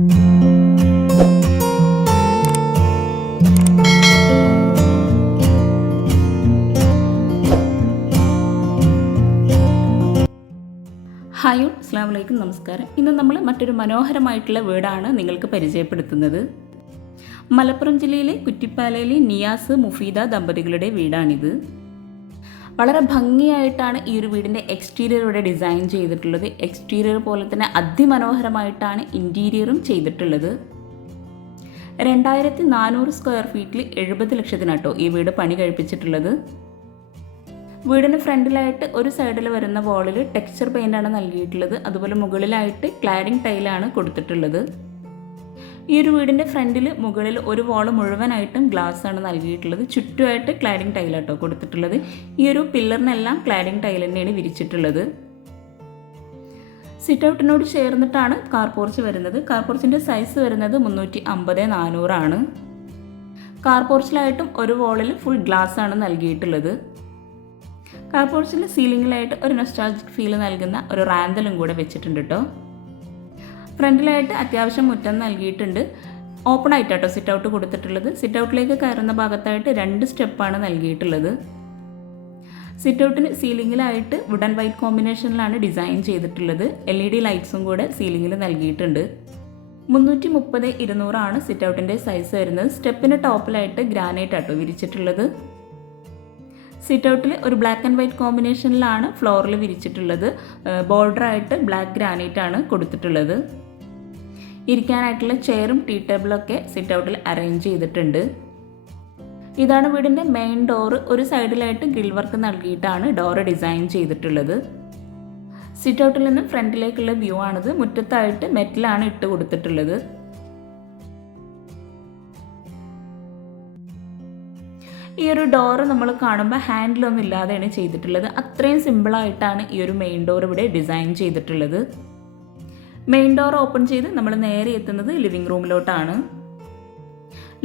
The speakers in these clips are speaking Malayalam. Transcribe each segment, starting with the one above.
ഹായ് അസ്ലാമലൈക്കും നമസ്കാരം. ഇന്ന് നമ്മൾ മറ്റൊരു മനോഹരമായിട്ടുള്ള വീടാണ് നിങ്ങൾക്ക് പരിചയപ്പെടുത്തുന്നത്. മലപ്പുറം ജില്ലയിലെ കുറ്റിപ്പാലയിലെ നിയാസ് മുഫീദ ദമ്പതികളുടെ വീടാണിത്. വളരെ ഭംഗിയായിട്ടാണ് ഈ ഒരു വീടിന്റെ എക്സ്റ്റീരിയർ ഇവിടെ ഡിസൈൻ ചെയ്തിട്ടുള്ളത്. എക്സ്റ്റീരിയർ പോലെ തന്നെ അതിമനോഹരമായിട്ടാണ് ഇന്റീരിയറും ചെയ്തിട്ടുള്ളത്. രണ്ടായിരത്തി നാനൂറ് സ്ക്വയർ ഫീറ്റിൽ എഴുപത് ലക്ഷത്തിനാട്ടോ ഈ വീട് പണി കഴിപ്പിച്ചിട്ടുള്ളത്. വീടിന് ഫ്രണ്ടിലായിട്ട് ഒരു സൈഡിൽ വരുന്ന വാളിൽ ടെക്സ്ചർ പെയിന്റാണ് നൽകിയിട്ടുള്ളത്. അതുപോലെ മുകളിലായിട്ട് ക്ലാഡിംഗ് ടൈലാണ് കൊടുത്തിട്ടുള്ളത്. ഈ ഒരു വീടിന്റെ ഫ്രണ്ടിൽ മുകളിൽ ഒരു വാൾ മുഴുവനായിട്ടും ഗ്ലാസ് ആണ് നൽകിയിട്ടുള്ളത്. ചുറ്റുമായിട്ട് ക്ലാഡിംഗ് ടൈലാട്ടോ കൊടുത്തിട്ടുള്ളത്. ഈ ഒരു പില്ലറിനെല്ലാം ക്ലാഡിംഗ് ടൈൽ തന്നെയാണ് വിരിച്ചിട്ടുള്ളത്. സിറ്റ് ഔട്ടിനോട് ചേർന്നിട്ടാണ് കാർ പോർച്ച് വരുന്നത്. കാർ പോർച്ചിന്റെ സൈസ് വരുന്നത് മുന്നൂറ്റി അമ്പത് നാനൂറാണ് കാർ പോർച്ചിലായിട്ടും ഒരു വോളിൽ ഫുൾ ഗ്ലാസ് ആണ് നൽകിയിട്ടുള്ളത്. കാർ സീലിങ്ങിലായിട്ട് ഒരു നൊസ്റ്റാൾജിക് ഫീൽ നൽകുന്ന ഒരു റാന്തലും കൂടെ വെച്ചിട്ടുണ്ട് കേട്ടോ ഫ്രണ്ടിലായിട്ട് അത്യാവശ്യം മുറ്റം നൽകിയിട്ടുണ്ട്. ഓപ്പൺ ആയിട്ടാട്ടോ സിറ്റ് ഔട്ട് കൊടുത്തിട്ടുള്ളത്. സിറ്റ് ഔട്ടിലേക്ക് കയറുന്ന ഭാഗത്തായിട്ട് രണ്ട് സ്റ്റെപ്പാണ് നൽകിയിട്ടുള്ളത്. സിറ്റ് ഔട്ടിന് സീലിംഗിലായിട്ട് വുഡൻ വൈറ്റ് കോമ്പിനേഷനിലാണ് ഡിസൈൻ ചെയ്തിട്ടുള്ളത്. എൽ ഇ ഡി ലൈറ്റ്സും കൂടെ സീലിംഗിൽ നൽകിയിട്ടുണ്ട്. മുന്നൂറ്റി മുപ്പത് ഇരുന്നൂറാണ് സിറ്റ് ഔട്ടിന്റെ സൈസ് വരുന്നത്. സ്റ്റെപ്പിന് ടോപ്പിലായിട്ട് ഗ്രാനൈറ്റ് ആട്ടോ വിരിച്ചിട്ടുള്ളത്. സിറ്റ് ഔട്ടിൽ ഒരു ബ്ലാക്ക് ആൻഡ് വൈറ്റ് കോമ്പിനേഷനിലാണ് ഫ്ലോറിൽ വിരിച്ചിട്ടുള്ളത്. ബോർഡറായിട്ട് ബ്ലാക്ക് ഗ്രാനൈറ്റ് ആണ് കൊടുത്തിട്ടുള്ളത്. ഇരിക്കാനായിട്ടുള്ള ചെയറും ടീ ടേബിളൊക്കെ സിറ്റ് ഔട്ടിൽ അറേഞ്ച് ചെയ്തിട്ടുണ്ട്. ഇതാണ് വീടിന്റെ മെയിൻ ഡോറ് ഒരു സൈഡിലായിട്ട് ഗിൽ വർക്ക് നൽകിയിട്ടാണ് ഡോറ് ഡിസൈൻ ചെയ്തിട്ടുള്ളത്. സിറ്റ് ഔട്ടിൽ നിന്ന് ഫ്രണ്ടിലേക്കുള്ള വ്യൂ ആണിത്. മുറ്റത്തായിട്ട് മെറ്റലാണ് ഇട്ട് കൊടുത്തിട്ടുള്ളത്. ഈ ഒരു ഡോറ് നമ്മൾ കാണുമ്പോൾ ഹാൻഡിലൊന്നും ഇല്ലാതെയാണ് ചെയ്തിട്ടുള്ളത്. അത്രയും സിമ്പിളായിട്ടാണ് ഈ ഒരു മെയിൻ ഡോർ ഇവിടെ ഡിസൈൻ ചെയ്തിട്ടുള്ളത്. മെയിൻ ഡോർ ഓപ്പൺ ചെയ്ത് നമ്മൾ നേരെ എത്തുന്നത് ലിവിങ് റൂമിലോട്ടാണ്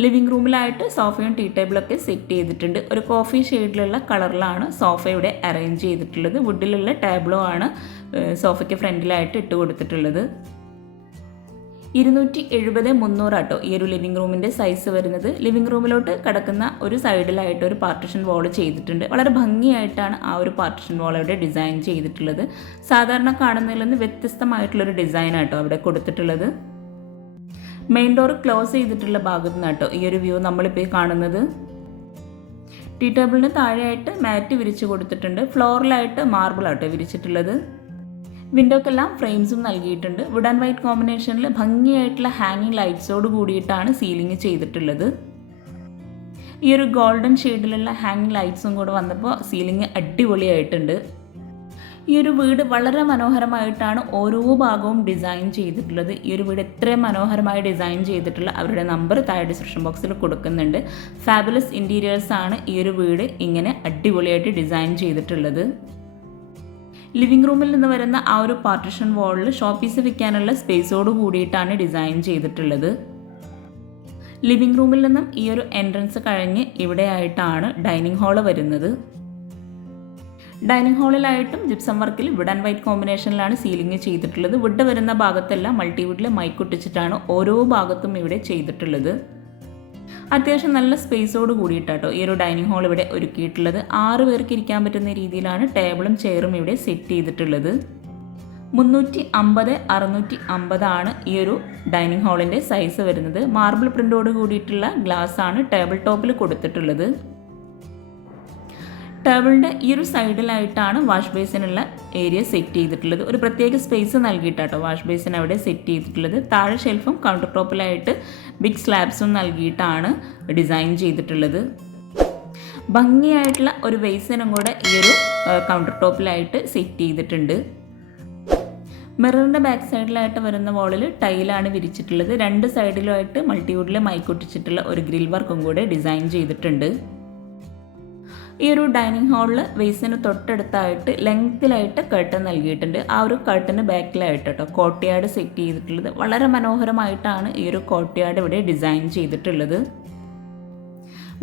ലിവിങ് റൂമിലായിട്ട് സോഫയും ടീ ടേബിളൊക്കെ സെറ്റ് ചെയ്തിട്ടുണ്ട്. ഒരു കോഫി ഷെയ്ഡിലുള്ള കളറിലാണ് സോഫയുടെ അറേഞ്ച് ചെയ്തിട്ടുള്ളത്. വുഡിലുള്ള ടേബിളും ആണ് സോഫയ്ക്ക് ഫ്രണ്ടിലായിട്ട് ഇട്ട് കൊടുത്തിട്ടുള്ളത്. ഇരുന്നൂറ്റി എഴുപത് മുന്നൂറാട്ടോ ഈ ഒരു ലിവിംഗ് റൂമിന്റെ സൈസ് വരുന്നത്. ലിവിംഗ് റൂമിലോട്ട് കിടക്കുന്ന ഒരു സൈഡിലായിട്ട് ഒരു പാർട്ടിഷൻ വാൾ ചെയ്തിട്ടുണ്ട്. വളരെ ഭംഗിയായിട്ടാണ് ആ ഒരു പാർട്ടിഷൻ വാൾ അവിടെ ഡിസൈൻ ചെയ്തിട്ടുള്ളത്. സാധാരണ കാണുന്നതിൽ നിന്ന് വ്യത്യസ്തമായിട്ടുള്ളൊരു ഡിസൈനാട്ടോ അവിടെ കൊടുത്തിട്ടുള്ളത്. മെയിൻ ഡോർ ക്ലോസ് ചെയ്തിട്ടുള്ള ഭാഗത്തു നിന്നാട്ടോ ഈ ഒരു വ്യൂ നമ്മളിപ്പോൾ കാണുന്നത്. ടീ ടേബിളിന് താഴെയായിട്ട് മാറ്റ് വിരിച്ച് കൊടുത്തിട്ടുണ്ട്. ഫ്ലോറിലായിട്ട് മാർബിൾ ആട്ടോ വിരിച്ചിട്ടുള്ളത്. വിൻഡോക്കെല്ലാം ഫ്രെയിംസും നൽകിയിട്ടുണ്ട്. വുഡ് ആൻഡ് വൈറ്റ് കോമ്പിനേഷനിൽ ഭംഗിയായിട്ടുള്ള ഹാങ്ങിങ് ലൈറ്റ്സോട് കൂടിയിട്ടാണ് സീലിംഗ് ചെയ്തിട്ടുള്ളത്. ഈ ഒരു ഗോൾഡൻ ഷെയ്ഡിലുള്ള ഹാങ്ങിങ് ലൈറ്റ്സും കൂടെ വന്നപ്പോൾ സീലിംഗ് അടിപൊളിയായിട്ടുണ്ട്. ഈ ഒരു വീട് വളരെ മനോഹരമായിട്ടാണ് ഓരോ ഭാഗവും ഡിസൈൻ ചെയ്തിട്ടുള്ളത്. ഈ ഒരു വീട് എത്രയും മനോഹരമായി ഡിസൈൻ ചെയ്തിട്ടുള്ള അവരുടെ നമ്പർ താഴെ ഡിസ്ക്രിപ്ഷൻ ബോക്സിൽ കൊടുക്കുന്നുണ്ട്. ഫാബുലസ് ഇന്റീരിയേഴ്സാണ് ഈ ഒരു വീട് ഇങ്ങനെ അടിപൊളിയായിട്ട് ഡിസൈൻ ചെയ്തിട്ടുള്ളത്. ലിവിംഗ് റൂമിൽ നിന്ന് വരുന്ന ആ ഒരു പാർട്ടിഷൻ വാളിൽ ഷോപ്പീസ് വെക്കാനുള്ള സ്പേസോട് കൂടിയിട്ടാണ് ഡിസൈൻ ചെയ്തിട്ടുള്ളത്. ലിവിംഗ് റൂമിൽ നിന്നും ഈ ഒരു എൻട്രൻസ് കഴിഞ്ഞ് ഇവിടെയായിട്ടാണ് ഡൈനിങ് ഹാൾ വരുന്നത്. ഡൈനിങ് ഹാളിലായിട്ടും ജിപ്സം വർക്കിൽ വുഡ് ആൻഡ് വൈറ്റ് കോമ്പിനേഷനിലാണ് സീലിംഗ് ചെയ്തിട്ടുള്ളത്. വുഡ് വരുന്ന ഭാഗത്തെല്ലാം മൾട്ടിവുഡിൽ മൈക്കൊട്ടിച്ചിട്ടാണ് ഓരോ ഭാഗത്തും ഇവിടെ ചെയ്തിട്ടുള്ളത്. അത്യാവശ്യം നല്ല സ്പേസോട് കൂടിയിട്ടാട്ടോ ഈ ഒരു ഡൈനിങ് ഹാൾ ഇവിടെ ഒരുക്കിയിട്ടുള്ളത്. ആറ് പേർക്ക് ഇരിക്കാൻ പറ്റുന്ന രീതിയിലാണ് ടേബിളും ചെയറും ഇവിടെ സെറ്റ് ചെയ്തിട്ടുള്ളത്. മുന്നൂറ്റി അമ്പത് അറുന്നൂറ്റി അമ്പതാണ് ഈ ഒരു ഡൈനിങ് ഹാളിന്റെ സൈസ് വരുന്നത്. മാർബിൾ പ്രിന്റോട് കൂടിയിട്ടുള്ള ഗ്ലാസ് ആണ് ടേബിൾ ടോപ്പിൽ കൊടുത്തിട്ടുള്ളത്. ടേബിളിന്റെ ഈ ഒരു സൈഡിലായിട്ടാണ് വാഷ് ബേസിനുള്ള ഏരിയ സെറ്റ് ചെയ്തിട്ടുള്ളത്. ഒരു പ്രത്യേക സ്പേസ് നൽകിയിട്ടാട്ടോ വാഷ് ബേസിൻ അവിടെ സെറ്റ് ചെയ്തിട്ടുള്ളത്. താഴെ ഷെൽഫും കൗണ്ടർ ടോപ്പിലായിട്ട് ബിഗ് സ്ലാബ്സും നൽകിയിട്ടാണ് ഡിസൈൻ ചെയ്തിട്ടുള്ളത്. ഭംഗിയായിട്ടുള്ള ഒരു ബേസിനും കൂടെ ഈ ഒരു കൗണ്ടർ ടോപ്പിലായിട്ട് സെറ്റ് ചെയ്തിട്ടുണ്ട്. മിററിന്റെ ബാക്ക് സൈഡിലായിട്ട് വരുന്ന വോളിൽ ടൈലാണ് വിരിച്ചിട്ടുള്ളത്. രണ്ട് സൈഡിലുമായിട്ട് മൾട്ടിവുഡിൽ മൈക്കൊട്ടിച്ചിട്ടുള്ള ഒരു ഗ്രിൽ വർക്കും കൂടെ ഡിസൈൻ ചെയ്തിട്ടുണ്ട്. ഈ ഒരു ഡൈനിങ് ഹാളിൽ വെയ്സിന് തൊട്ടടുത്തായിട്ട് ലെങ്ത്തിലായിട്ട് കർട്ടൻ നൽകിയിട്ടുണ്ട്. ആ ഒരു കർട്ടന് ബാക്കിലായിട്ട് കേട്ടോ കോട്ടയാട് സെറ്റ് ചെയ്തിട്ടുള്ളത്. വളരെ മനോഹരമായിട്ടാണ് ഈ ഒരു കോട്ടയാട് ഇവിടെ ഡിസൈൻ ചെയ്തിട്ടുള്ളത്.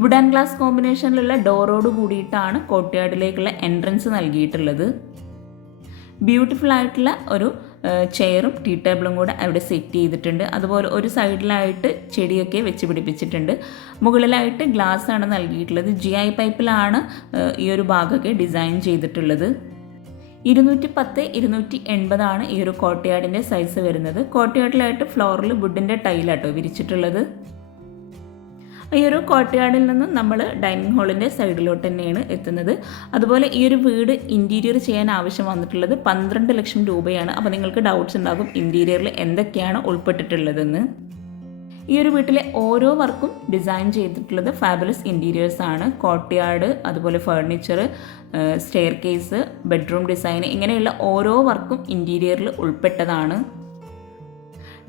വുഡ് ആൻഡ് ഗ്ലാസ് കോമ്പിനേഷനിലുള്ള ഡോറോട് കൂടിയിട്ടാണ് കോട്ടയാടിലേക്കുള്ള എൻട്രൻസ് നൽകിയിട്ടുള്ളത്. ബ്യൂട്ടിഫുൾ ആയിട്ടുള്ള ഒരു ചെയറും ടീ ടേബിളും കൂടെ അവിടെ സെറ്റ് ചെയ്തിട്ടുണ്ട്. അതുപോലെ ഒരു സൈഡിലായിട്ട് ചെടിയൊക്കെ വെച്ച് പിടിപ്പിച്ചിട്ടുണ്ട്. മുകളിലായിട്ട് ഗ്ലാസ് ആണ് നൽകിയിട്ടുള്ളത്. ജി ഐ പൈപ്പിലാണ് ഈ ഒരു ഭാഗമൊക്കെ ഡിസൈൻ ചെയ്തിട്ടുള്ളത്. ഇരുന്നൂറ്റി പത്ത് ഇരുന്നൂറ്റി എൺപതാണ് ഈ ഒരു കോട്ടയാടിന്റെ സൈസ് വരുന്നത്. കോട്ടയാട്ടിലായിട്ട് ഫ്ലോറിൽ വുഡിന്റെ ടൈലാട്ടോ വിരിച്ചിട്ടുള്ളത്. ഈ ഒരു കോട്ടയാടിൽ നിന്നും നമ്മൾ ഡൈനിങ് ഹാളിന്റെ സൈഡിലോട്ട് തന്നെയാണ് എത്തുന്നത്. അതുപോലെ ഈ ഒരു വീട് ഇന്റീരിയർ ചെയ്യാൻ ആവശ്യം വന്നിട്ടുള്ളത് പന്ത്രണ്ട് ലക്ഷം രൂപയാണ്. അപ്പോൾ നിങ്ങൾക്ക് ഡൗട്ട്സ് ഉണ്ടാകും ഇന്റീരിയറിൽ എന്തൊക്കെയാണ് ഉൾപ്പെട്ടിട്ടുള്ളതെന്ന്. ഈ ഒരു വീട്ടിലെ ഓരോ വർക്കും ഡിസൈൻ ചെയ്തിട്ടുള്ളത് ഫാബുലസ് ഇന്റീരിയേഴ്സ് ആണ്. കോട്ടയാട് അതുപോലെ furniture staircase bedroom design ഇങ്ങനെയുള്ള ഓരോ വർക്കും ഇന്റീരിയറിൽ ഉൾപ്പെട്ടതാണ്.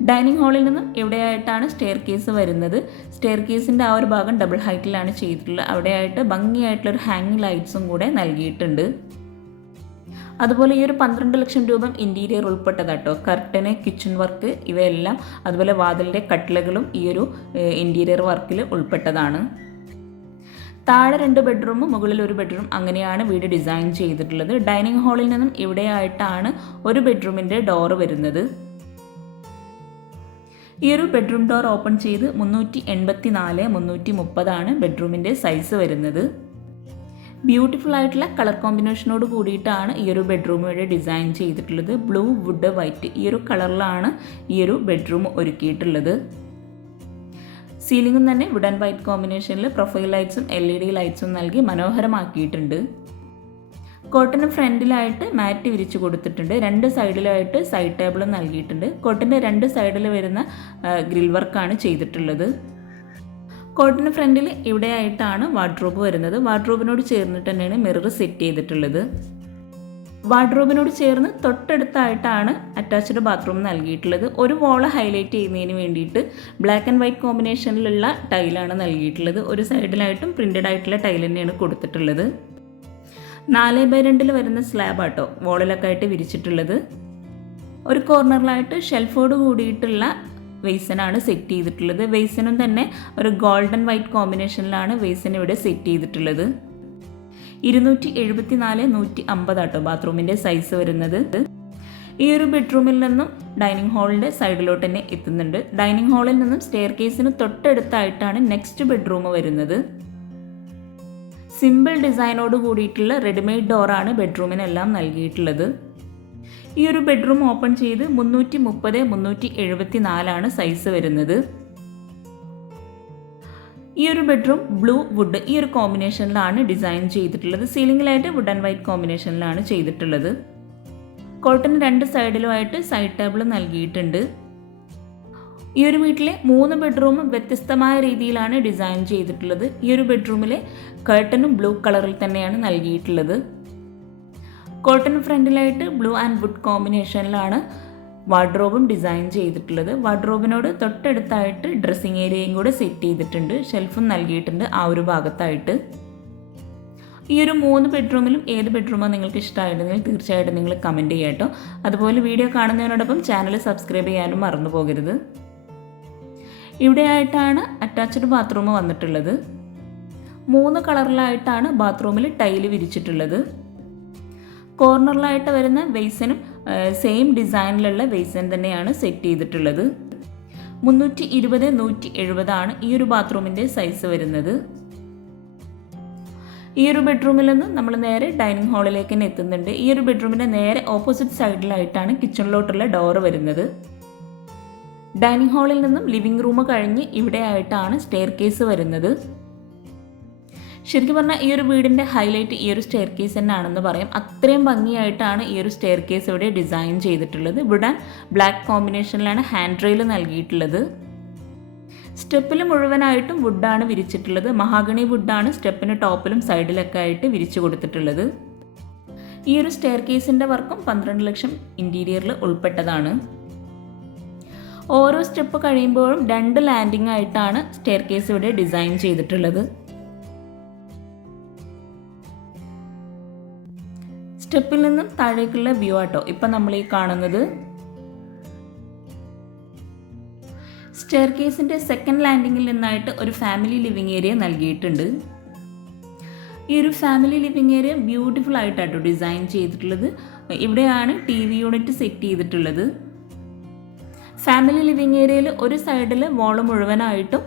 ഡൈനിങ് ഹാളിൽ നിന്ന് എവിടെയായിട്ടാണ് സ്റ്റെയർ കേസ് വരുന്നത്? സ്റ്റെയർ കേസിന്റെ ആ ഒരു ഭാഗം ഡബിൾ ഹൈറ്റിലാണ് ചെയ്തിട്ടുള്ളത്. അവിടെയായിട്ട് ഭംഗിയായിട്ടുള്ളൊരു ഹാങ്ങിങ് ലൈറ്റ്സും കൂടെ നൽകിയിട്ടുണ്ട്. അതുപോലെ ഈ ഒരു പന്ത്രണ്ട് ലക്ഷം രൂപ ഇന്റീരിയർ ഉൾപ്പെട്ടതാട്ടോ. കർട്ടന് കിച്ചൺ വർക്ക് ഇവയെല്ലാം അതുപോലെ വാതിലിന്റെ കട്ടിലകളും ഈ ഒരു ഇന്റീരിയർ വർക്കിൽ ഉൾപ്പെട്ടതാണ്. താഴെ രണ്ട് ബെഡ്റൂമും മുകളിൽ ഒരു ബെഡ്റൂം അങ്ങനെയാണ് വീട് ഡിസൈൻ ചെയ്തിട്ടുള്ളത്. ഡൈനിങ് ഹാളിൽ നിന്നും ഇവിടെയായിട്ടാണ് ഒരു ബെഡ്റൂമിന്റെ ഡോറ് വരുന്നത്. ഈ ഒരു ബെഡ്റൂം ഡോർ ഓപ്പൺ ചെയ്ത് മുന്നൂറ്റി എൺപത്തി നാല് മുന്നൂറ്റി മുപ്പതാണ് ബെഡ്റൂമിന്റെ സൈസ് വരുന്നത്. ബ്യൂട്ടിഫുൾ ആയിട്ടുള്ള കളർ കോമ്പിനേഷനോട് കൂടിയിട്ടാണ് ഈ ഒരു ബെഡ്റൂം ഇവിടെ ഡിസൈൻ ചെയ്തിട്ടുള്ളത്. ബ്ലൂ വുഡ് വൈറ്റ് ഈ ഒരു കളറിലാണ് ഈ ഒരു ബെഡ്റൂം ഒരുക്കിയിട്ടുള്ളത്. സീലിംഗും തന്നെ വുഡ് ആൻഡ് വൈറ്റ് കോമ്പിനേഷനിൽ പ്രൊഫൈൽ ലൈറ്റ്സും എൽ ഇ ഡി ലൈറ്റ്സും നൽകി മനോഹരമാക്കിയിട്ടുണ്ട്. കോട്ടിന് ഫ്രണ്ടിലായിട്ട് മാറ്റ് വിരിച്ച് കൊടുത്തിട്ടുണ്ട്. രണ്ട് സൈഡിലായിട്ട് സൈഡ് ടേബിൾ നൽകിയിട്ടുണ്ട്. കോട്ടിന്റെ രണ്ട് സൈഡിൽ വരുന്ന ഗ്രിൽ വർക്കാണ് ചെയ്തിട്ടുള്ളത്. കോട്ടിന് ഫ്രണ്ടിൽ ഇവിടെയായിട്ടാണ് വാർഡ്രോബ് വരുന്നത്. വാർഡ്രോബിനോട് ചേർന്നിട്ട് തന്നെയാണ് മിറർ സെറ്റ് ചെയ്തിട്ടുള്ളത്. വാർഡ്രോബിനോട് ചേർന്ന് തൊട്ടടുത്തായിട്ടാണ് അറ്റാച്ച്ഡ് ബാത്റൂം നൽകിയിട്ടുള്ളത്. ഒരു വോൾ ഹൈലൈറ്റ് ചെയ്യുന്നതിന് വേണ്ടിയിട്ട് ബ്ലാക്ക് ആൻഡ് വൈറ്റ് കോമ്പിനേഷനിലുള്ള ടൈലാണ് നൽകിയിട്ടുള്ളത്. ഒരു സൈഡിലായിട്ടും പ്രിന്റഡ് ആയിട്ടുള്ള ടൈൽ തന്നെയാണ് കൊടുത്തിട്ടുള്ളത്. നാല് ബൈ രണ്ടിൽ വരുന്ന സ്ലാബ് ആട്ടോ വോളിലൊക്കെ ആയിട്ട് വിരിച്ചിട്ടുള്ളത്. ഒരു കോർണറിലായിട്ട് ഷെൽഫോട് കൂടിയിട്ടുള്ള വെയ്സനാണ് സെറ്റ് ചെയ്തിട്ടുള്ളത്. വെയ്സനും തന്നെ ഒരു ഗോൾഡൻ വൈറ്റ് കോമ്പിനേഷനിലാണ് വെയ്സൻ ഇവിടെ സെറ്റ് ചെയ്തിട്ടുള്ളത്. ഇരുന്നൂറ്റി എഴുപത്തി നാല് നൂറ്റി അമ്പതാട്ടോ ബാത്റൂമിന്റെ സൈസ് വരുന്നത്. ഈ ഒരു ബെഡ്റൂമിൽ നിന്നും ഡൈനിങ് ഹാളിന്റെ സൈഡിലോട്ട് തന്നെ എത്തുന്നുണ്ട്. ഡൈനിങ് ഹാളിൽ നിന്നും സ്റ്റെയർ കേസിന് തൊട്ടടുത്തായിട്ടാണ് നെക്സ്റ്റ് ബെഡ്റൂം വരുന്നത്. സിമ്പിൾ ഡിസൈനോട് കൂടിയിട്ടുള്ള റെഡിമെയ്ഡ് ഡോറാണ് ബെഡ്റൂമിനെല്ലാം നൽകിയിട്ടുള്ളത്. ഈ ഒരു ബെഡ്റൂം ഓപ്പൺ ചെയ്ത് മുന്നൂറ്റി മുപ്പത് മുന്നൂറ്റി എഴുപത്തി നാലാണ് സൈസ് വരുന്നത്. ഈ ഒരു ബെഡ്റൂം ബ്ലൂ വുഡ് ഈ ഒരു കോമ്പിനേഷനിലാണ് ഡിസൈൻ ചെയ്തിട്ടുള്ളത്. സീലിംഗിലായിട്ട് വുഡ് ആൻഡ് വൈറ്റ് കോമ്പിനേഷനിലാണ് ചെയ്തിട്ടുള്ളത്. കോട്ടൺ രണ്ട് സൈഡിലുമായിട്ട് സൈഡ് ടേബിൾ നൽകിയിട്ടുണ്ട്. ഈ ഒരു വീട്ടിലെ മൂന്ന് ബെഡ്റൂമും വ്യത്യസ്തമായ രീതിയിലാണ് ഡിസൈൻ ചെയ്തിട്ടുള്ളത്. ഈ ഒരു ബെഡ്റൂമിലെ കർട്ടനും ബ്ലൂ കളറിൽ തന്നെയാണ് നൽകിയിട്ടുള്ളത്. കോട്ടൺ ഫ്രണ്ടിലായിട്ട് ബ്ലൂ ആൻഡ് വുഡ് കോമ്പിനേഷനിലാണ് വാർഡ്രോബും ഡിസൈൻ ചെയ്തിട്ടുള്ളത്. വാർഡ്രോബിനോട് തൊട്ടടുത്തായിട്ട് ഡ്രസ്സിങ് ഏരിയയും കൂടെ സെറ്റ് ചെയ്തിട്ടുണ്ട്. ഷെൽഫും നൽകിയിട്ടുണ്ട് ആ ഒരു ഭാഗത്തായിട്ട്. ഈ ഒരു മൂന്ന് ബെഡ്റൂമിലും ഏത് ബെഡ്റൂമാണ് നിങ്ങൾക്ക് ഇഷ്ടമായിട്ടുണ്ടെങ്കിൽ തീർച്ചയായിട്ടും നിങ്ങൾ കമന്റ് ചെയ്യാം കേട്ടോ അതുപോലെ വീഡിയോ കാണുന്നതിനോടൊപ്പം ചാനൽ സബ്സ്ക്രൈബ് ചെയ്യാനും മറന്നു പോകരുത് ഇവിടെയായിട്ടാണ് അറ്റാച്ച്ഡ് ബാത്റൂം വന്നിട്ടുള്ളത്. മൂന്ന് കളറിലായിട്ടാണ് ബാത്റൂമിൽ ടൈൽ വിരിച്ചിട്ടുള്ളത്. കോർണറിലായിട്ട് വരുന്ന വെയ്സനും സെയിം ഡിസൈനിലുള്ള വെയ്സൻ തന്നെയാണ് സെറ്റ് ചെയ്തിട്ടുള്ളത്. മുന്നൂറ്റി ഇരുപത് നൂറ്റി എഴുപതാണ് ഈ ഒരു ബാത്റൂമിന്റെ സൈസ് വരുന്നത്. ഈ ഒരു ബെഡ്റൂമിൽ നിന്ന് നമ്മൾ നേരെ ഡൈനിങ് ഹാളിലേക്ക് തന്നെ എത്തുന്നുണ്ട്. ഈ ഒരു ബെഡ്റൂമിന്റെ നേരെ ഓപ്പോസിറ്റ് സൈഡിലായിട്ടാണ് കിച്ചണിലോട്ടുള്ള ഡോറ് വരുന്നത്. ഡൈനിങ് ഹാളിൽ നിന്നും ലിവിംഗ് റൂം കഴിഞ്ഞ് ഇവിടെ ആയിട്ടാണ് സ്റ്റെയർ കേസ് വരുന്നത്. ശരിക്കും പറഞ്ഞാൽ ഈ ഒരു വീടിന്റെ ഹൈലൈറ്റ് ഈ ഒരു സ്റ്റെയർ കേസ് തന്നെയാണെന്ന് പറയാം. അത്രയും ഭംഗിയായിട്ടാണ് ഈ ഒരു സ്റ്റെയർ കേസ് ഇവിടെ ഡിസൈൻ ചെയ്തിട്ടുള്ളത്. ഇവിടെ ബ്ലാക്ക് കോമ്പിനേഷനിലാണ് ഹാൻഡ് റെയിൽ നൽകിയിട്ടുള്ളത്. സ്റ്റെപ്പിൽ മുഴുവനായിട്ടും വുഡാണ് വിരിച്ചിട്ടുള്ളത്. മഹാഗണി വുഡാണ് സ്റ്റെപ്പിന് ടോപ്പിലും സൈഡിലൊക്കെ ആയിട്ട് വിരിച്ചു കൊടുത്തിട്ടുള്ളത്. ഈ ഒരു സ്റ്റെയർ കേസിന്റെ വർക്കും പന്ത്രണ്ട് ലക്ഷം ഇന്റീരിയറിൽ ഉൾപ്പെട്ടതാണ്. ഓരോ സ്റ്റെപ്പ് കഴിയുമ്പോഴും രണ്ട് ലാൻഡിംഗ് ആയിട്ടാണ് സ്റ്റെയർ കേസ് ഇവിടെ ഡിസൈൻ ചെയ്തിട്ടുള്ളത്. സ്റ്റെപ്പിൽ നിന്നും താഴേക്കുള്ള വ്യൂ ആട്ടോ ഇപ്പം നമ്മൾ ഈ കാണുന്നത്. സ്റ്റെയർ കേസിന്റെ സെക്കൻഡ് ലാൻഡിങ്ങിൽ നിന്നായിട്ട് ഒരു ഫാമിലി ലിവിംഗ് ഏരിയ നൽകിയിട്ടുണ്ട്. ഈ ഒരു ഫാമിലി ലിവിംഗ് ഏരിയ ബ്യൂട്ടിഫുൾ ആയിട്ടാട്ടോ ഡിസൈൻ ചെയ്തിട്ടുള്ളത്. ഇവിടെയാണ് ടി വി യൂണിറ്റ് സെറ്റ് ചെയ്തിട്ടുള്ളത്. ഫാമിലി ലിവിങ് ഏരിയയിൽ ഒരു സൈഡിൽ വോൾ മുഴുവനായിട്ടും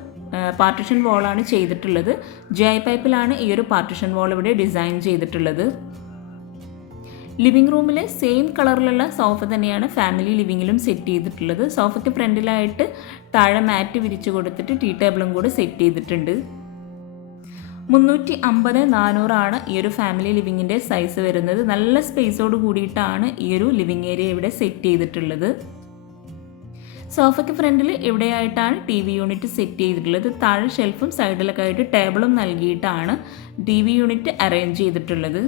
പാർട്ടിഷൻ വോളാണ് ചെയ്തിട്ടുള്ളത്. ജെ പൈപ്പിലാണ് ഈ ഒരു പാർട്ടിഷൻ വോൾ ഇവിടെ ഡിസൈൻ ചെയ്തിട്ടുള്ളത്. ലിവിംഗ് റൂമിലെ സെയിം കളറിലുള്ള സോഫ തന്നെയാണ് ഫാമിലി ലിവിങ്ങിലും സെറ്റ് ചെയ്തിട്ടുള്ളത്. സോഫയ്ക്ക് ഫ്രണ്ടിലായിട്ട് താഴെ മാറ്റ് വിരിച്ചു കൊടുത്തിട്ട് ടീ ടേബിളും കൂടെ സെറ്റ് ചെയ്തിട്ടുണ്ട്. മുന്നൂറ്റി അമ്പത് നാനൂറാണ് ഈ ഒരു ഫാമിലി ലിവിങ്ങിന്റെ സൈസ് വരുന്നത്. നല്ല സ്പേസോട് കൂടിയിട്ടാണ് ഈ ഒരു ലിവിങ് ഏരിയ ഇവിടെ സെറ്റ് ചെയ്തിട്ടുള്ളത്. സോഫയ്ക്ക് ഫ്രണ്ടിൽ ഇവിടെയായിട്ടാണ് ടി വി യൂണിറ്റ് സെറ്റ് ചെയ്തിട്ടുള്ളത്? താഴെ ഷെൽഫും സൈഡിലൊക്കെ ആയിട്ട് ടേബിളും നൽകിയിട്ടാണ് ടി വി യൂണിറ്റ് അറേഞ്ച് ചെയ്തിട്ടുള്ളത്.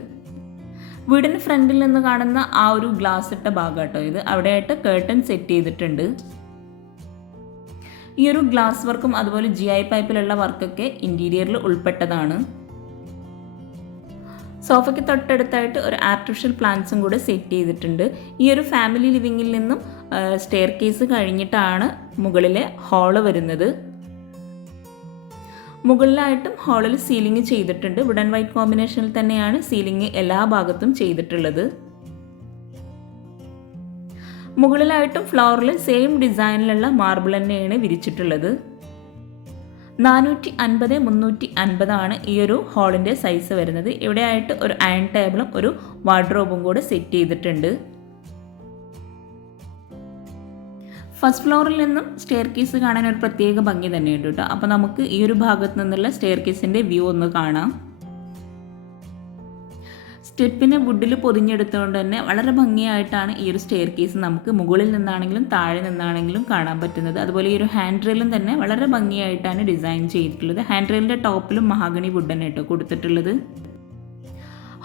വീടിന് ഫ്രണ്ടിൽ നിന്ന് കാണുന്ന ആ ഒരു ഗ്ലാസ് ഇട്ട ഭാഗം കേട്ടോ ഇത്. അവിടെയായിട്ട് കേട്ടൺ സെറ്റ് ചെയ്തിട്ടുണ്ട്. ഈ ഒരു ഗ്ലാസ് വർക്കും അതുപോലെ ജി ഐ പൈപ്പിലുള്ള വർക്കൊക്കെ ഇന്റീരിയറിൽ ഉൾപ്പെട്ടതാണ്. സോഫയ്ക്ക് തൊട്ടടുത്തായിട്ട് ഒരു ആർട്ടിഫിഷ്യൽ പ്ലാന്റ്സും കൂടെ സെറ്റ് ചെയ്തിട്ടുണ്ട്. ഈ ഒരു ഫാമിലി ലിവിങ്ങിൽ നിന്നും സ്റ്റെയർ കേസ് കഴിഞ്ഞിട്ടാണ് മുകളിലെ ഹാൾ വരുന്നത്. മുകളിലായിട്ടും ഹാളിൽ സീലിംഗ് ചെയ്തിട്ടുണ്ട്. വുഡൻ വൈറ്റ് കോമ്പിനേഷനിൽ തന്നെയാണ് സീലിംഗ് എല്ലാ ഭാഗത്തും ചെയ്തിട്ടുള്ളത്. മുകളിലായിട്ടും ഫ്ലോറിൽ സെയിം ഡിസൈനിലുള്ള മാർബിൾ തന്നെയാണ് വിരിച്ചിട്ടുള്ളത്. നാനൂറ്റി അൻപത് മുന്നൂറ്റി അൻപതാണ് ഈ ഒരു ഹാളിന്റെ സൈസ് വരുന്നത്. ഇവിടെയായിട്ട് ഒരു അയൺ ടേബിളും ഒരു വാർഡ്രോബും കൂടെ സെറ്റ് ചെയ്തിട്ടുണ്ട്. ഫസ്റ്റ് ഫ്ലോറിൽ നിന്നും സ്റ്റെയർ കേസ് കാണാൻ ഒരു പ്രത്യേക ഭംഗി തന്നെയുണ്ട് കേട്ടോ. അപ്പോൾ നമുക്ക് ഈ ഒരു ഭാഗത്ത് നിന്നുള്ള സ്റ്റെയർ കേസിന്റെ വ്യൂ ഒന്ന് കാണാം. സ്റ്റെപ്പിനെ വുഡിൽ പൊതിഞ്ഞെടുത്തുകൊണ്ട് തന്നെ വളരെ ഭംഗിയായിട്ടാണ് ഈ ഒരു സ്റ്റെയർ കേസ് നമുക്ക് മുകളിൽ നിന്നാണെങ്കിലും താഴെ നിന്നാണെങ്കിലും കാണാൻ പറ്റുന്നത്. അതുപോലെ ഈ ഒരു ഹാൻഡ് റെയിലും തന്നെ വളരെ ഭംഗിയായിട്ടാണ് ഡിസൈൻ ചെയ്തിട്ടുള്ളത്. ഹാൻഡ് റെയിലിന്റെ ടോപ്പിലും മഹാഗണി വുഡ് തന്നെ കേട്ടോ കൊടുത്തിട്ടുള്ളത്.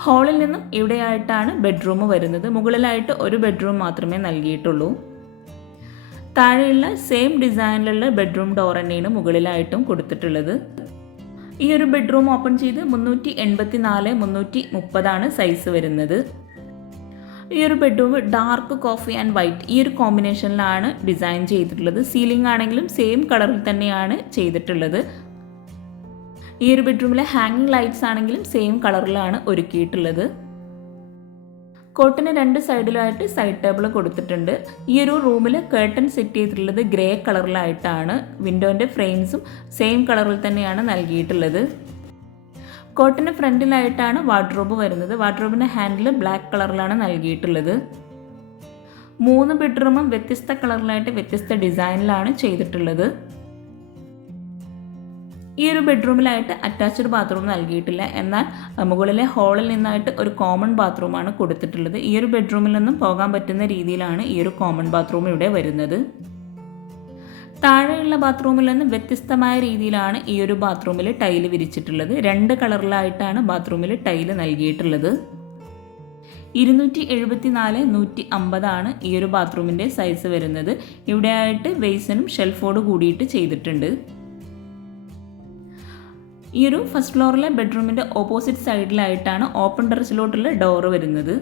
ഹാളിൽ നിന്നും ഇവിടെയായിട്ടാണ് ബെഡ്റൂം വരുന്നത്. മുകളിലായിട്ട് ഒരു ബെഡ്റൂം മാത്രമേ നൽകിയിട്ടുള്ളൂ. താഴെയുള്ള സെയിം ഡിസൈനിലുള്ള ബെഡ്റൂം ഡോർ തന്നെയാണ് മുകളിലായിട്ടും കൊടുത്തിട്ടുള്ളത്. ഈ ഒരു ബെഡ്റൂം ഓപ്പൺ ചെയ്ത് മുന്നൂറ്റി എൺപത്തി നാല് മുന്നൂറ്റി മുപ്പതാണ് സൈസ് വരുന്നത്. ഈ ഒരു bedroom dark coffee and white ഈ ഒരു കോമ്പിനേഷനിലാണ് ഡിസൈൻ ചെയ്തിട്ടുള്ളത്. സീലിംഗ് ആണെങ്കിലും സെയിം കളറിൽ തന്നെയാണ് ചെയ്തിട്ടുള്ളത്. ഈ ഒരു ബെഡ്റൂമിലെ ഹാങ്ങിങ് ലൈറ്റ്സ് ആണെങ്കിലും സെയിം കളറിലാണ് ഒരുക്കിയിട്ടുള്ളത്. കോട്ടിന് രണ്ട് സൈഡിലായിട്ട് സൈഡ് ടേബിൾ കൊടുത്തിട്ടുണ്ട്. ഈ ഒരു റൂമിൽ കേട്ടൺ സെറ്റ് ചെയ്തിട്ടുള്ളത് ഗ്രേ കളറിലായിട്ടാണ്. വിൻഡോന്റെ ഫ്രെയിംസും സെയിം കളറിൽ തന്നെയാണ് നൽകിയിട്ടുള്ളത്. കോട്ടിന് ഫ്രണ്ടിലായിട്ടാണ് വാർഡ്രോബ് വരുന്നത്. വാർഡ്രോബിന്റെ ഹാൻഡിൽ ബ്ലാക്ക് കളറിലാണ് നൽകിയിട്ടുള്ളത്. മൂന്ന് ബെഡ്റൂമും വ്യത്യസ്ത കളറിലായിട്ട് വ്യത്യസ്ത ഡിസൈനിലാണ് ചെയ്തിട്ടുള്ളത്. ഈ ഒരു ബെഡ്റൂമിലായിട്ട് അറ്റാച്ച്ഡ് ബാത്റൂം നൽകിയിട്ടില്ല. എന്നാൽ മുകളിലെ ഹാളിൽ നിന്നായിട്ട് ഒരു കോമൺ ബാത്റൂമാണ് കൊടുത്തിട്ടുള്ളത്. ഈ ഒരു ബെഡ്റൂമിൽ നിന്നും പോകാൻ പറ്റുന്ന രീതിയിലാണ് ഈ ഒരു കോമൺ ബാത്റൂം ഇവിടെ വരുന്നത്. താഴെയുള്ള ബാത്റൂമിൽ നിന്നും വ്യത്യസ്തമായ രീതിയിലാണ് ഈ ഒരു ബാത്റൂമിൽ ടൈൽ വിരിച്ചിട്ടുള്ളത്. രണ്ട് കളറിലായിട്ടാണ് ബാത്റൂമിൽ ടൈൽ നൽകിയിട്ടുള്ളത്. ഇരുന്നൂറ്റി എഴുപത്തി നാല് നൂറ്റി അമ്പതാണ് ഈ ഒരു ബാത്റൂമിന്റെ സൈസ് വരുന്നത്. ഇവിടെയായിട്ട് ബേസനും ഷെൽഫോട് കൂടിയിട്ട് ചെയ്തിട്ടുണ്ട്. ഈ ഒരു ഫസ്റ്റ് ഫ്ലോറിലെ ബെഡ്റൂമിന്റെ ഓപ്പോസിറ്റ് സൈഡിലായിട്ടാണ് ഓപ്പൺ ടെറസിലോട്ടുള്ള ഡോറ് വരുന്നത്.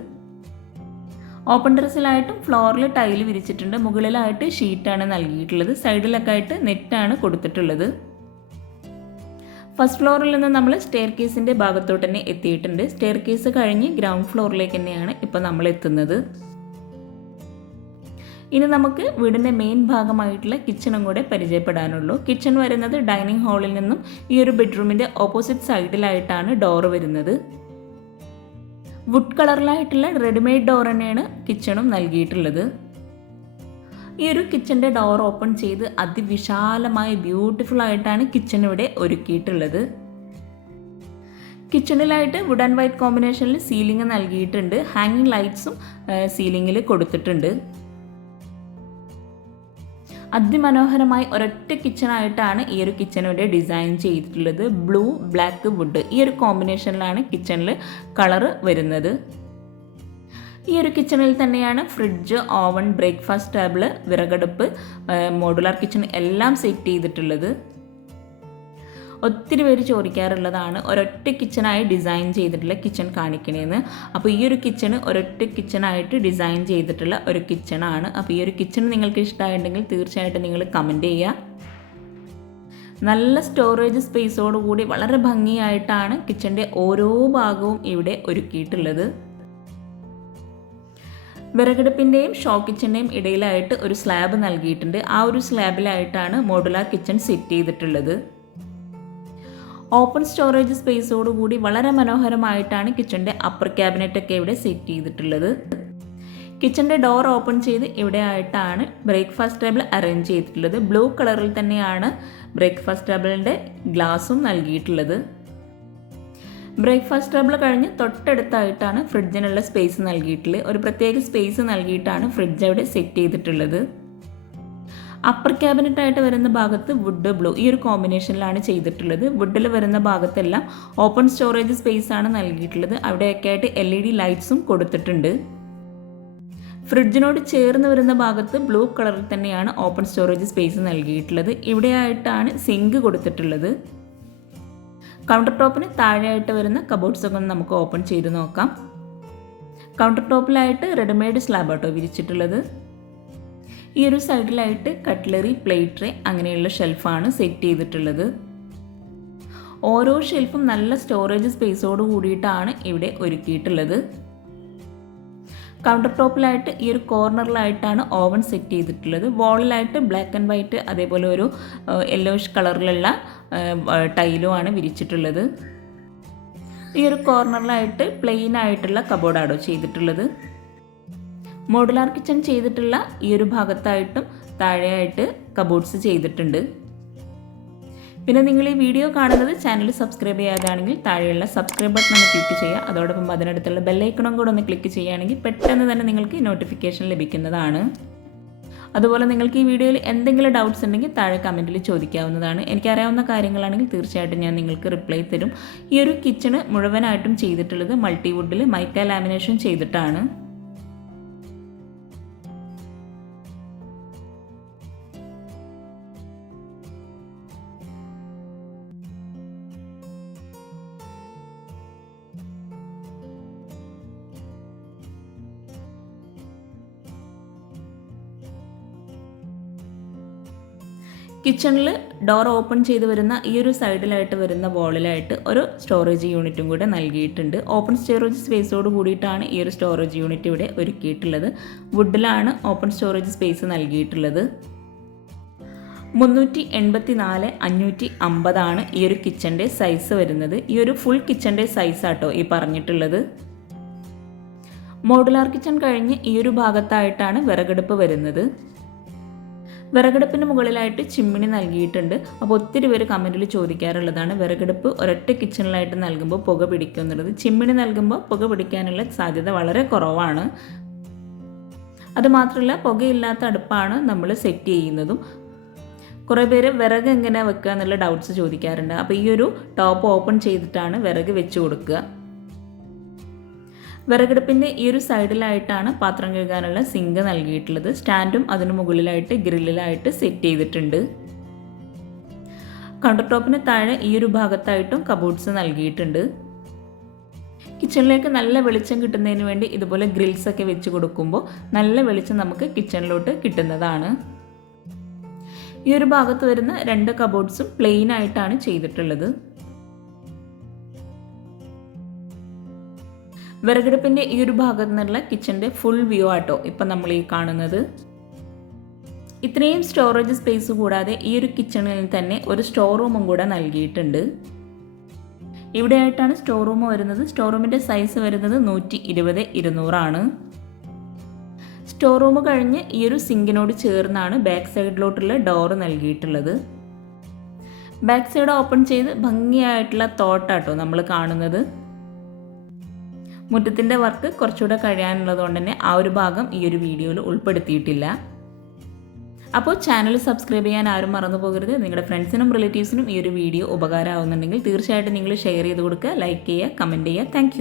ഓപ്പൺ ടെറസിലായിട്ടും ഫ്ലോറിൽ ടൈൽ വിരിച്ചിട്ടുണ്ട്. മുകളിലായിട്ട് ഷീറ്റാണ് നൽകിയിട്ടുള്ളത്. സൈഡിലൊക്കെ ആയിട്ട് നെറ്റാണ് കൊടുത്തിട്ടുള്ളത്. ഫസ്റ്റ് ഫ്ലോറിൽ നിന്ന് നമ്മൾ സ്റ്റെയർ കേസിന്റെ ഭാഗത്തോട്ട് തന്നെ എത്തിയിട്ടുണ്ട്. സ്റ്റെയർ കേസ് കഴിഞ്ഞ് ഗ്രൗണ്ട് ഫ്ലോറിലേക്ക് തന്നെയാണ് ഇപ്പോൾ നമ്മൾ എത്തുന്നത് ഇനി നമുക്ക് വീടിന്റെ മെയിൻ ഭാഗമായിട്ടുള്ള കിച്ചണും കൂടെ പരിചയപ്പെടാനുള്ളൂ. കിച്ചൺ വരുന്നത് ഡൈനിങ് ഹാളിൽ നിന്നും ഈ ഒരു ബെഡ്റൂമിന്റെ ഓപ്പോസിറ്റ് സൈഡിലായിട്ടാണ് ഡോർ വരുന്നത്. വുഡ് കളറിലായിട്ടുള്ള റെഡിമെയ്ഡ് ഡോർ തന്നെയാണ് കിച്ചണും നൽകിയിട്ടുള്ളത്. ഈ ഒരു കിച്ചന്റെ ഡോർ ഓപ്പൺ ചെയ്ത് അതിവിശാലമായി ബ്യൂട്ടിഫുൾ ആയിട്ടാണ് കിച്ചൺ ഇവിടെ ഒരുക്കിയിട്ടുള്ളത്. കിച്ചണിലായിട്ട് വുഡ് ആൻഡ് വൈറ്റ് കോമ്പിനേഷനിൽ സീലിംഗ് നൽകിയിട്ടുണ്ട്. ഹാങ്ങിങ് ലൈറ്റ്സും സീലിങ്ങിൽ കൊടുത്തിട്ടുണ്ട്. അതിമനോഹരമായി ഒരൊറ്റ കിച്ചണായിട്ടാണ് ഈ ഒരു കിച്ചൺ ഇവിടെ ഡിസൈൻ ചെയ്തിട്ടുള്ളത്. ബ്ലൂ ബ്ലാക്ക് വുഡ് ഈ ഒരു കോമ്പിനേഷനിലാണ് കിച്ചണിൽ കളറ് വരുന്നത്. ഈ ഒരു കിച്ചണിൽ തന്നെയാണ് ഫ്രിഡ്ജ് ഓവൻ ബ്രേക്ക്ഫാസ്റ്റ് ടേബിൾ വിറകടുപ്പ് മോഡുലാർ കിച്ചൺ എല്ലാം സെറ്റ് ചെയ്തിട്ടുള്ളത്. ഒത്തിരി പേര് ചോദിക്കാറുള്ളതാണ് ഒരൊറ്റ കിച്ചണായി ഡിസൈൻ ചെയ്തിട്ടുള്ള കിച്ചൺ കാണിക്കണേന്ന്. അപ്പോൾ ഈ ഒരു കിച്ചൺ ഒരൊറ്റ കിച്ചണായിട്ട് ഡിസൈൻ ചെയ്തിട്ടുള്ള ഒരു കിച്ചണാണ് അപ്പോൾ ഈ ഒരു കിച്ചൺ നിങ്ങൾക്ക് ഇഷ്ടമായിട്ടുണ്ടെങ്കിൽ തീർച്ചയായിട്ടും നിങ്ങൾ കമന്റ് ചെയ്യുക. നല്ല സ്റ്റോറേജ് സ്പേസോടുകൂടി വളരെ ഭംഗിയായിട്ടാണ് കിച്ചന്റെ ഓരോ ഭാഗവും ഇവിടെ ഒരുക്കിയിട്ടുള്ളത്. വിറകടുപ്പിന്റെയും ഷോ കിച്ചന്റെയും ഇടയിലായിട്ട് ഒരു സ്ലാബ് നൽകിയിട്ടുണ്ട്. ആ ഒരു സ്ലാബിലായിട്ടാണ് മോഡുലാർ കിച്ചൺ സെറ്റ് ചെയ്തിട്ടുള്ളത്. ഓപ്പൺ സ്റ്റോറേജ് സ്പേസോടുകൂടി വളരെ മനോഹരമായിട്ടാണ് കിച്ചന്റെ അപ്പർ ക്യാബിനറ്റ് ഒക്കെ ഇവിടെ സെറ്റ് ചെയ്തിട്ടുള്ളത്. കിച്ചന്റെ ഡോർ ഓപ്പൺ ചെയ്ത് ഇവിടെ ആയിട്ടാണ് ബ്രേക്ക്ഫാസ്റ്റ് ടേബിൾ അറേഞ്ച് ചെയ്തിട്ടുള്ളത്. ബ്ലൂ കളറിൽ തന്നെയാണ് ബ്രേക്ക്ഫാസ്റ്റ് ടേബിളിന്റെ ഗ്ലാസും നൽകിയിട്ടുള്ളത്. ബ്രേക്ക്ഫാസ്റ്റ് ടേബിൾ കഴിഞ്ഞ് തൊട്ടടുത്തായിട്ടാണ് ഫ്രിഡ്ജിനുള്ള സ്പേസ് നൽകിയിട്ടുള്ളത്. ഒരു പ്രത്യേക സ്പേസ് നൽകിയിട്ടാണ് ഫ്രിഡ്ജ് അവിടെ സെറ്റ് ചെയ്തിട്ടുള്ളത്. അപ്പർ ക്യാബിനറ്റ് ആയിട്ട് വരുന്ന ഭാഗത്ത് വുഡ് ബ്ലൂ ഈ ഒരു കോമ്പിനേഷനിലാണ് ചെയ്തിട്ടുള്ളത്. വുഡിൽ വരുന്ന ഭാഗത്തെല്ലാം ഓപ്പൺ സ്റ്റോറേജ് സ്പേസ് ആണ് നൽകിയിട്ടുള്ളത്. അവിടെയൊക്കെ ആയിട്ട് എൽ ഇ ഡി ലൈറ്റ്സും കൊടുത്തിട്ടുണ്ട് ഫ്രിഡ്ജിനോട് ചേർന്ന് വരുന്ന ഭാഗത്ത് ബ്ലൂ കളറിൽ തന്നെയാണ് ഓപ്പൺ സ്റ്റോറേജ് സ്പേസ് നൽകിയിട്ടുള്ളത്. ഇവിടെയായിട്ടാണ് സിങ്ക് കൊടുത്തിട്ടുള്ളത്. കൗണ്ടർ ടോപ്പിന് താഴെയായിട്ട് വരുന്ന കബോർഡ്സ് ഒക്കെ നമുക്ക് ഓപ്പൺ ചെയ്ത് നോക്കാം. കൗണ്ടർ ടോപ്പിലായിട്ട് റെഡിമെയ്ഡ് സ്ലാബ് ആട്ടോ വിരിച്ചിട്ടുള്ളത്. ഈ ഒരു സൈഡിലായിട്ട് കട്ട്ലറി പ്ലേറ്റ് ട്രേ അങ്ങനെയുള്ള ഷെൽഫാണ് സെറ്റ് ചെയ്തിട്ടുള്ളത്. ഓരോ ഷെൽഫും നല്ല സ്റ്റോറേജ് സ്പേസോട് കൂടിയിട്ടാണ് ഇവിടെ ഒരുക്കിയിട്ടുള്ളത്. കൗണ്ടർ ടോപ്പിലായിട്ട് ഈ ഒരു കോർണറിലായിട്ടാണ് ഓവൻ സെറ്റ് ചെയ്തിട്ടുള്ളത്. വോളിലായിട്ട് ബ്ലാക്ക് ആൻഡ് വൈറ്റ് അതേപോലെ ഒരു യെല്ലോഷ് കളറിലുള്ള ടൈലുമാണ് വിരിച്ചിട്ടുള്ളത്. ഈ ഒരു കോർണറിലായിട്ട് പ്ലെയിൻ ആയിട്ടുള്ള കബോർഡാണോ ചെയ്തിട്ടുള്ളത്. മോഡുലാർ കിച്ചൺ ചെയ്തിട്ടുള്ള ഈ ഒരു ഭാഗത്തായിട്ടും താഴെയായിട്ട് കബോർഡ്സ് ചെയ്തിട്ടുണ്ട്. പിന്നെ നിങ്ങൾ ഈ വീഡിയോ കാണുന്നത് ചാനൽ സബ്സ്ക്രൈബ് ചെയ്യാതാണെങ്കിൽ താഴെയുള്ള സബ്സ്ക്രൈബ് ബട്ടൺ ഒന്ന് ക്ലിക്ക് ചെയ്യുക. അതോടൊപ്പം അതിനടുത്തുള്ള ബെല്ലൈക്കണും കൂടെ ഒന്ന് ക്ലിക്ക് ചെയ്യുകയാണെങ്കിൽ പെട്ടെന്ന് തന്നെ നിങ്ങൾക്ക് നോട്ടിഫിക്കേഷൻ ലഭിക്കുന്നതാണ്. അതുപോലെ നിങ്ങൾക്ക് ഈ വീഡിയോയിൽ എന്തെങ്കിലും ഡൗട്ട്സ് ഉണ്ടെങ്കിൽ താഴെ കമന്റിൽ ചോദിക്കാവുന്നതാണ്. എനിക്കറിയാവുന്ന കാര്യങ്ങളാണെങ്കിൽ തീർച്ചയായിട്ടും ഞാൻ നിങ്ങൾക്ക് റിപ്ലൈ തരും. ഈ ഒരു കിച്ചണ് മുഴുവനായിട്ടും ചെയ്തിട്ടുള്ളത് മൾട്ടിവുഡിൽ മൈക്ക ലാമിനേഷൻ ചെയ്തിട്ടാണ്. കിച്ചണിൽ ഡോർ ഓപ്പൺ ചെയ്ത് വരുന്ന ഈ ഒരു സൈഡിലായിട്ട് വരുന്ന വോളിലായിട്ട് ഒരു സ്റ്റോറേജ് യൂണിറ്റും കൂടെ നൽകിയിട്ടുണ്ട്. ഓപ്പൺ സ്റ്റോറേജ് സ്പേസോട് കൂടിയിട്ടാണ് ഈ ഒരു സ്റ്റോറേജ് യൂണിറ്റ് ഇവിടെ ഒരുക്കിയിട്ടുള്ളത്. വുഡിലാണ് ഓപ്പൺ സ്റ്റോറേജ് സ്പേസ് നൽകിയിട്ടുള്ളത്. മുന്നൂറ്റി എൺപത്തി നാല് അഞ്ഞൂറ്റി അമ്പതാണ് ഈ ഒരു കിച്ചന്റെ സൈസ് വരുന്നത്. ഈ ഒരു ഫുൾ കിച്ചന്റെ സൈസാട്ടോ ഈ പറഞ്ഞിട്ടുള്ളത്. മോഡുലാർ കിച്ചൺ കഴിഞ്ഞ് ഈ ഒരു ഭാഗത്തായിട്ടാണ് വിറകെടുപ്പ് വരുന്നത്. വിറകടുപ്പിന് മുകളിലായിട്ട് ചിമ്മിണി നൽകിയിട്ടുണ്ട്. അപ്പോൾ ഒത്തിരി പേര് കമന്റിൽ ചോദിക്കാറുള്ളതാണ് വിറകടുപ്പ് ഒരൊറ്റ കിച്ചണിലായിട്ട് നൽകുമ്പോൾ പുക പിടിക്കും എന്നുള്ളത്. ചിമ്മിണി നൽകുമ്പോൾ പുക പിടിക്കാനുള്ള സാധ്യത വളരെ കുറവാണ്. അതുമാത്രമല്ല പുകയില്ലാത്ത അടുപ്പാണ് നമ്മൾ സെറ്റ് ചെയ്യുന്നതും. കുറേ പേര് വിറക് എങ്ങനെ വെക്കുക എന്നുള്ള ഡൗട്ട്സ് ചോദിക്കാറുണ്ട്. അപ്പോൾ ഈ ഒരു ടോപ്പ് ഓപ്പൺ ചെയ്തിട്ടാണ് വിറക് വെച്ച് കൊടുക്കുക. വിറകടുപ്പിന്റെ ഈ ഒരു സൈഡിലായിട്ടാണ് പാത്രം കഴുകാനുള്ള സിങ്ക് നൽകിയിട്ടുള്ളത്. സ്റ്റാൻഡും അതിന് മുകളിലായിട്ട് ഗ്രില്ലിലായിട്ട് സെറ്റ് ചെയ്തിട്ടുണ്ട്. കൗണ്ടർ ടോപ്പിന് താഴെ ഈ ഒരു ഭാഗത്തായിട്ടും കബോർഡ്സ് നൽകിയിട്ടുണ്ട്. കിച്ചണിലേക്ക് നല്ല വെളിച്ചം കിട്ടുന്നതിന് വേണ്ടി ഇതുപോലെ ഗ്രിൽസ് ഒക്കെ വെച്ച് കൊടുക്കുമ്പോൾ നല്ല വെളിച്ചം നമുക്ക് കിച്ചണിലോട്ട് കിട്ടുന്നതാണ്. ഈ ഒരു ഭാഗത്ത് വരുന്ന രണ്ട് കബോർഡ്സും പ്ലെയിൻ ആയിട്ടാണ് ചെയ്തിട്ടുള്ളത്. വിറകടുപ്പിന്റെ ഈ ഒരു ഭാഗത്ത് നിന്നുള്ള കിച്ചന്റെ ഫുൾ വ്യൂ ആട്ടോ ഇപ്പം നമ്മൾ ഈ കാണുന്നത്. ഇത്രയും സ്റ്റോറേജ് സ്പേസ് കൂടാതെ ഈ ഒരു കിച്ചണിൽ തന്നെ ഒരു സ്റ്റോർ റൂമും കൂടെ നൽകിയിട്ടുണ്ട്. ഇവിടെയായിട്ടാണ് സ്റ്റോർ റൂം വരുന്നത്. സ്റ്റോർ റൂമിന്റെ സൈസ് വരുന്നത് നൂറ്റി ഇരുപത് ഇരുന്നൂറാണ്. സ്റ്റോർ റൂം കഴിഞ്ഞ് ഈ ഒരു സിങ്കിനോട് ചേർന്നാണ് ബാക്ക് സൈഡിലോട്ടുള്ള ഡോർ നൽകിയിട്ടുള്ളത്. ബാക്ക് സൈഡ് ഓപ്പൺ ചെയ്ത് ഭംഗിയായിട്ടുള്ള തോട്ടാട്ടോ നമ്മൾ കാണുന്നത്. മുറ്റത്തിന്റെ വർക്ക് കുറച്ചുകൂടെ കഴിയാനുള്ളത് കൊണ്ട് തന്നെ ആ ഒരു ഭാഗം ഈ ഒരു വീഡിയോയിൽ ഉൾപ്പെടുത്തിയിട്ടില്ല. അപ്പോൾ ചാനൽ സബ്സ്ക്രൈബ് ചെയ്യാൻ ആരും മറന്നു പോകരുത്. നിങ്ങളുടെ ഫ്രണ്ട്സിനും റിലേറ്റീവ്സിനും ഈ ഒരു വീഡിയോ ഉപകാരമാകുന്നുണ്ടെങ്കിൽ തീർച്ചയായിട്ടും നിങ്ങൾ ഷെയർ ചെയ്ത് കൊടുക്കുക ലൈക്ക് ചെയ്യുക കമന്റ് ചെയ്യുക. താങ്ക്